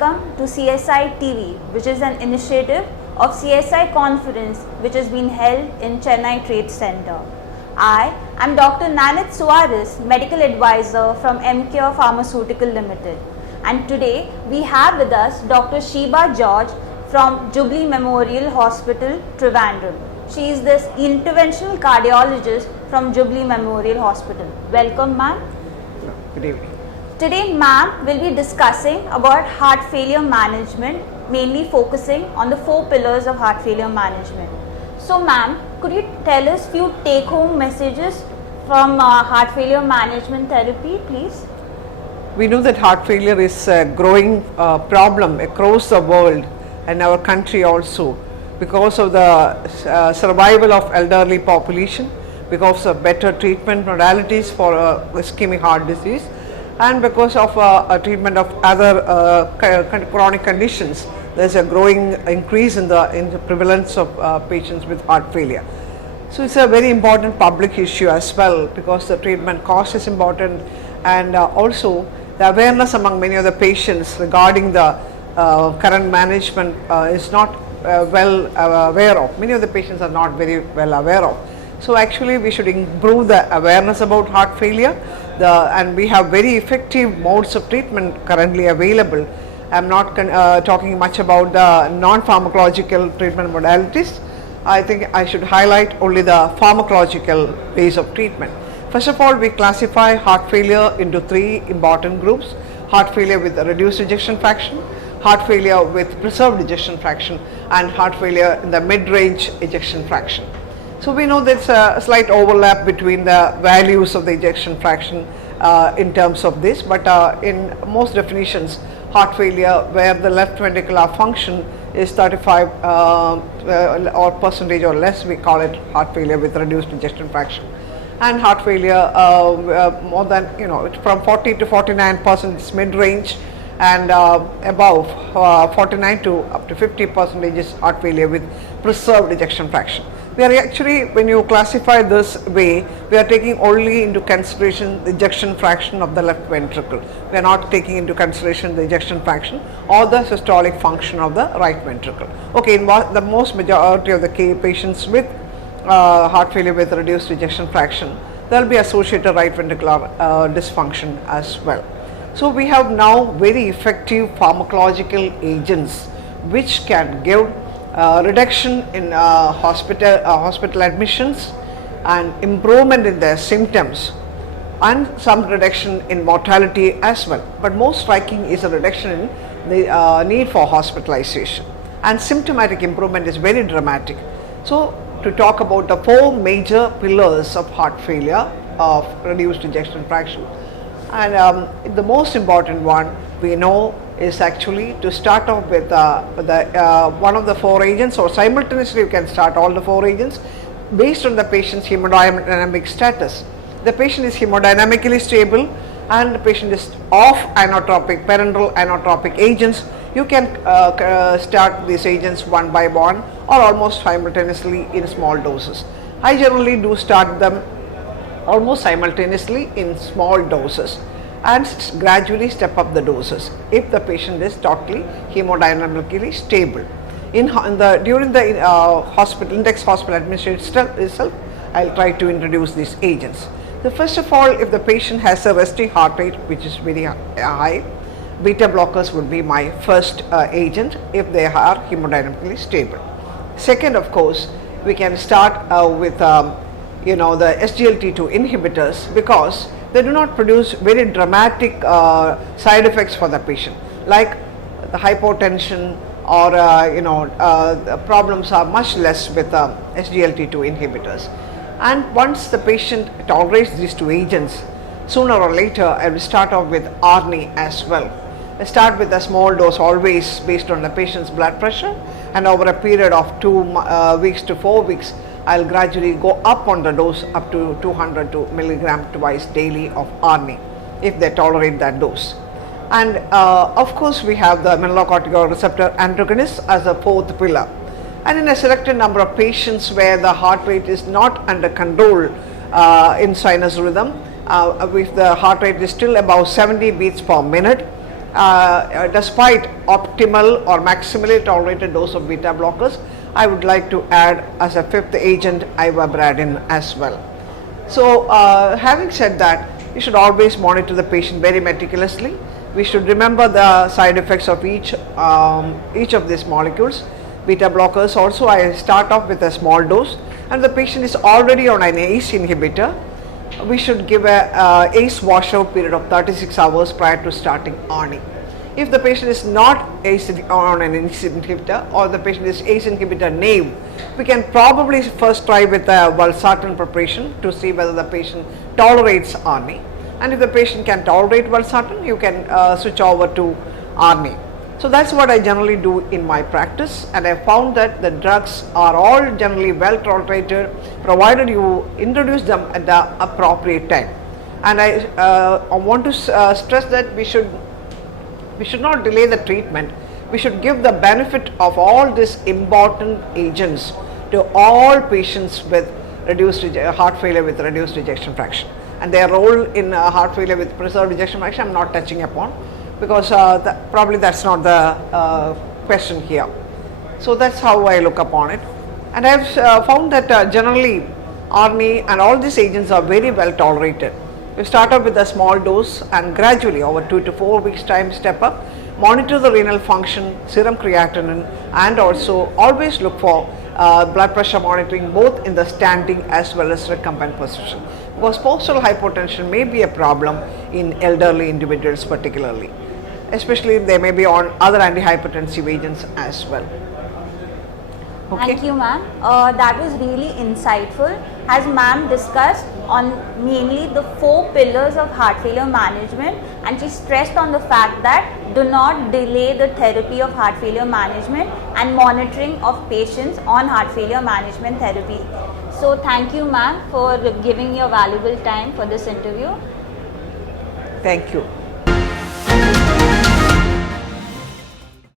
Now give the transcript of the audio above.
welcome to CSI TV, which is an initiative of CSI conference which has been held in Chennai Trade Center. I am Dr. Nanit Suarez, Medical Advisor from EMCURE Pharmaceutical Limited, and today we have with us Dr. Sheeba George from Jubilee Memorial Hospital, Trivandrum. She is the Interventional Cardiologist from Jubilee Memorial Hospital. Welcome, ma'am. Good evening. Today, ma'am will be discussing about heart failure management, mainly focusing on the 4 pillars of heart failure management. So, ma'am, could you tell us few take-home messages from heart failure management therapy, please? We know that heart failure is a growing problem across the world and our country also, because of the survival of elderly population, because of better treatment modalities for ischemic heart disease, and because of a treatment of other chronic conditions. There is a growing increase in the prevalence of patients with heart failure. So it's a very important public issue as well, because the treatment cost is important, and also the awareness among many of the patients regarding the current management is not well aware of. Many of the patients are not very well aware of. So actually we should improve the awareness about heart failure, and we have very effective modes of treatment currently available. I am not talking much about the non-pharmacological treatment modalities. I think I should highlight only the pharmacological ways of treatment. First of all, we classify heart failure into 3 important groups: heart failure with a reduced ejection fraction, heart failure with preserved ejection fraction, and heart failure in the mid-range ejection fraction. So we know there's a slight overlap between the values of the ejection fraction in terms of this, but in most definitions, heart failure where the left ventricular function is 35 or percentage or less, we call it heart failure with reduced ejection fraction. And heart failure more than, from 40 to 49% is mid-range, and above 49 to up to 50% is heart failure with preserved ejection fraction. We are actually, when you classify this way, we are taking only into consideration the ejection fraction of the left ventricle. We are not taking into consideration the ejection fraction or the systolic function of the right ventricle. Okay, in the most majority of the patients with heart failure with reduced ejection fraction, there will be associated right ventricular dysfunction as well. So we have now very effective pharmacological agents which can give reduction in hospital admissions and improvement in their symptoms, and some reduction in mortality as well. But most striking is a reduction in the need for hospitalization, and symptomatic improvement is very dramatic. So to talk about the 4 major pillars of heart failure of reduced ejection fraction, and the most important one we know is actually to start off with one of the 4 agents, or simultaneously you can start all the 4 agents based on the patient's hemodynamic status. The patient is hemodynamically stable and the patient is off inotropic, parenteral inotropic agents. You can start these agents one by one or almost simultaneously in small doses. I generally do start them almost simultaneously in small doses and gradually step up the doses if the patient is totally hemodynamically stable. During the hospital index hospital administration itself, I'll try to introduce these agents. So first of all, if the patient has a resting heart rate which is very high, beta blockers would be my first agent if they are hemodynamically stable. Second, of course, we can start with the SGLT2 inhibitors, because they do not produce very dramatic side effects for the patient, like the hypotension or the problems are much less with SGLT2 inhibitors. And once the patient tolerates these 2 agents, sooner or later I will start off with ARNI as well. I start with a small dose, always based on the patient's blood pressure, and over a period of 2 weeks to 4 weeks I'll gradually go up on the dose up to 200 milligram twice daily of ARNI if they tolerate that dose. And of course we have the mineralocorticoid receptor antagonists as a 4th pillar. And in a selected number of patients where the heart rate is not under control in sinus rhythm, if the heart rate is still above 70 beats per minute, despite optimal or maximally tolerated dose of beta blockers, I would like to add as a fifth agent ivabradine as well. So having said that, you should always monitor the patient very meticulously. We should remember the side effects of each of these molecules. Beta blockers also, I start off with a small dose, and the patient is already on an ACE inhibitor. We should give a ACE washout period of 36 hours prior to starting ARNI. If the patient is not on an ACE inhibitor, or the patient is ACE inhibitor naive, we can probably first try with a valsartan preparation to see whether the patient tolerates ARNI. And if the patient can tolerate valsartan, you can switch over to ARNI. So that's what I generally do in my practice, and I found that the drugs are all generally well tolerated provided you introduce them at the appropriate time. And I want to stress that we should not delay the treatment. We should give the benefit of all these important agents to all patients with reduced heart failure with reduced ejection fraction. And their role in heart failure with preserved ejection fraction I am not touching upon, because probably that's not the question here. So that's how I look upon it. And I have found that generally ARNI and all these agents are very well tolerated. You start up with a small dose and gradually over 2 to 4 weeks time step up, monitor the renal function, serum creatinine, and also always look for blood pressure monitoring both in the standing as well as recumbent position, because postural hypotension may be a problem in elderly individuals particularly, especially if they may be on other antihypertensive agents as well. Okay. Thank you, ma'am. That was really insightful. As ma'am discussed on mainly the 4 pillars of heart failure management, and she stressed on the fact that do not delay the therapy of heart failure management and monitoring of patients on heart failure management therapy. So thank you, ma'am, for giving your valuable time for this interview. Thank you.